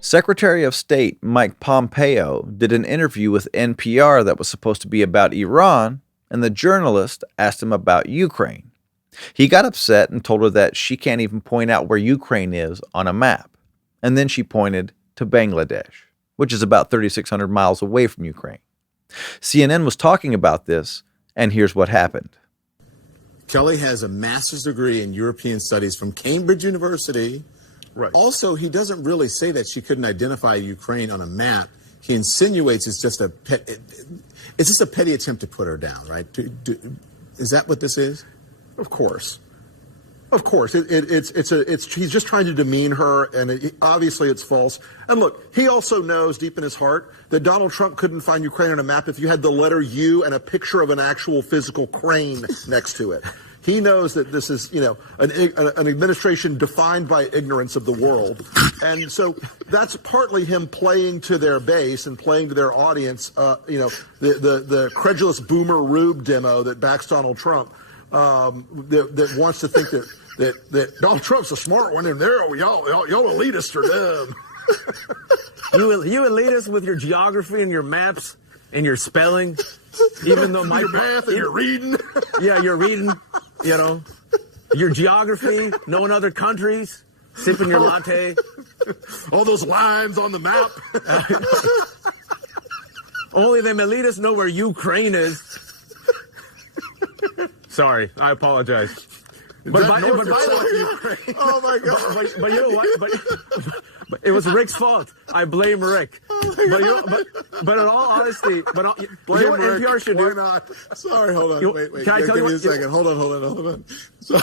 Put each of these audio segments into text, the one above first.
Secretary of State Mike Pompeo did an interview with NPR that was supposed to be about Iran, and the journalist asked him about Ukraine. He got upset and told her that she can't even point out where Ukraine is on a map. And then she pointed to Bangladesh, which is about 3,600 miles away from Ukraine. CNN was talking about this, and here's what happened. Kelly has a master's degree in European studies from Cambridge University. Right. Also, he doesn't really say that she couldn't identify Ukraine on a map. He insinuates it's just a petty attempt to put her down, right? Is that what this is? Of course. Of course. He's just trying to demean her, and obviously it's false. And look, he also knows deep in his heart that Donald Trump couldn't find Ukraine on a map if you had the letter U and a picture of an actual physical crane next to it. He knows that this is, an administration defined by ignorance of the world. And so that's partly him playing to their base and playing to their audience, the credulous boomer Rube demo that backs Donald Trump, that wants to think that Donald Trump's a smart one and y'all elitists are dumb. You elitists with your geography and your maps and your spelling, even though your math and your reading. Yeah, you're reading. Your geography, knowing other countries, sipping your latte. All those lines on the map. Only them elitists know where Ukraine is. Sorry, I apologize. But by the way, oh my God! But you know what? But it was Rick's fault. I blame Rick. But in all honesty, blame Rick. NPR should Why not? Sorry, hold on. Wait. Can I tell you Give me a second. Hold on. Sorry.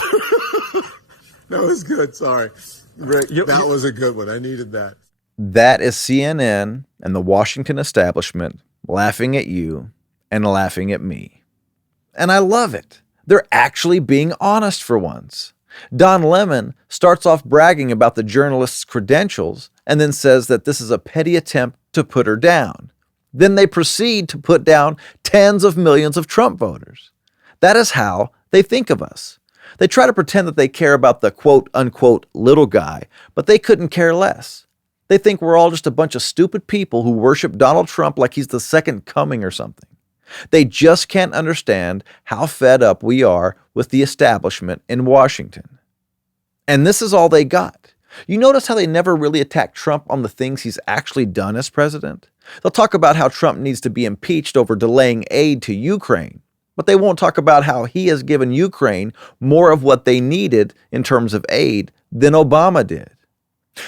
No, it was good. Sorry, Rick. That was a good one. I needed that. That is CNN and the Washington establishment laughing at you and laughing at me. And I love it. They're actually being honest for once. Don Lemon starts off bragging about the journalist's credentials and then says that this is a petty attempt to put her down. Then they proceed to put down tens of millions of Trump voters. That is how they think of us. They try to pretend that they care about the quote-unquote little guy, but they couldn't care less. They think we're all just a bunch of stupid people who worship Donald Trump like he's the second coming or something. They just can't understand how fed up we are with the establishment in Washington. And this is all they got. You notice how they never really attack Trump on the things he's actually done as president? They'll talk about how Trump needs to be impeached over delaying aid to Ukraine, but they won't talk about how he has given Ukraine more of what they needed in terms of aid than Obama did.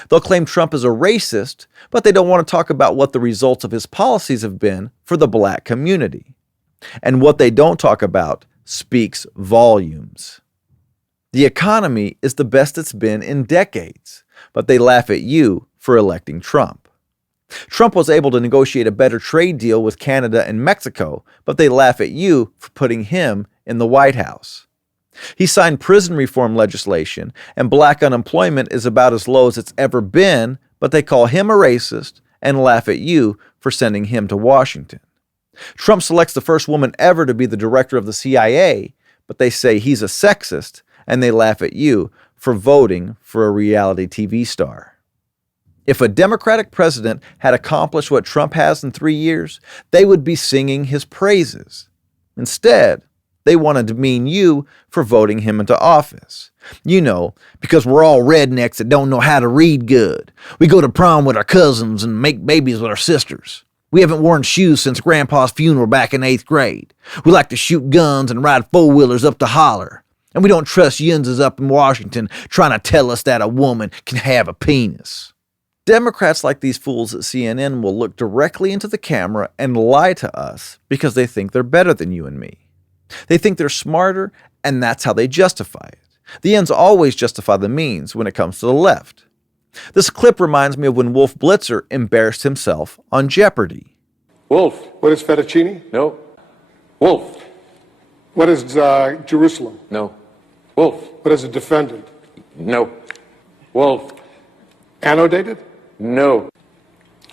They'll claim Trump is a racist, but they don't want to talk about what the results of his policies have been for the black community. And what they don't talk about speaks volumes. The economy is the best it's been in decades, but they laugh at you for electing Trump. Trump was able to negotiate a better trade deal with Canada and Mexico, but they laugh at you for putting him in the White House. He signed prison reform legislation, and black unemployment is about as low as it's ever been, but they call him a racist and laugh at you for sending him to Washington. Trump selects the first woman ever to be the director of the CIA, but they say he's a sexist, and they laugh at you for voting for a reality TV star. If a Democratic president had accomplished what Trump has in 3 years, they would be singing his praises. Instead, they want to demean you for voting him into office. Because we're all rednecks that don't know how to read good. We go to prom with our cousins and make babies with our sisters. We haven't worn shoes since Grandpa's funeral back in 8th grade. We like to shoot guns and ride four-wheelers up to holler. And we don't trust yinzes up in Washington trying to tell us that a woman can have a penis. Democrats like these fools at CNN will look directly into the camera and lie to us because they think they're better than you and me. They think they're smarter, and that's how they justify it. The ends always justify the means when it comes to the left. This clip reminds me of when Wolf Blitzer embarrassed himself on Jeopardy. Wolf. What is fettuccine? No. Wolf. What is Jerusalem? No. Wolf. What is a defendant? No. Wolf. Annotated? No.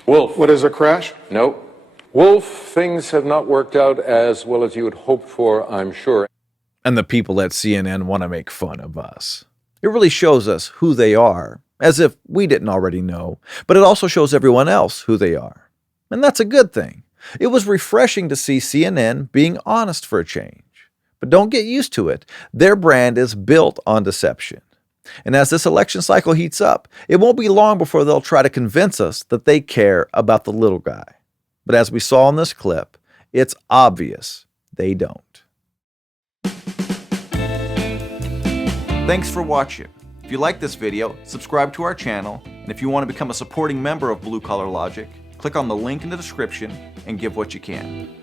Wolf. What is a crash? No. Wolf, things have not worked out as well as you had hoped for, I'm sure. And the people at CNN want to make fun of us. It really shows us who they are as if we didn't already know, but it also shows everyone else who they are. And that's a good thing. It was refreshing to see CNN being honest for a change. But don't get used to it. Their brand is built on deception. And as this election cycle heats up, it won't be long before they'll try to convince us that they care about the little guy. But as we saw in this clip, it's obvious they don't. Thanks for watching. If you like this video, subscribe to our channel, and if you want to become a supporting member of Blue Collar Logic, click on the link in the description and give what you can.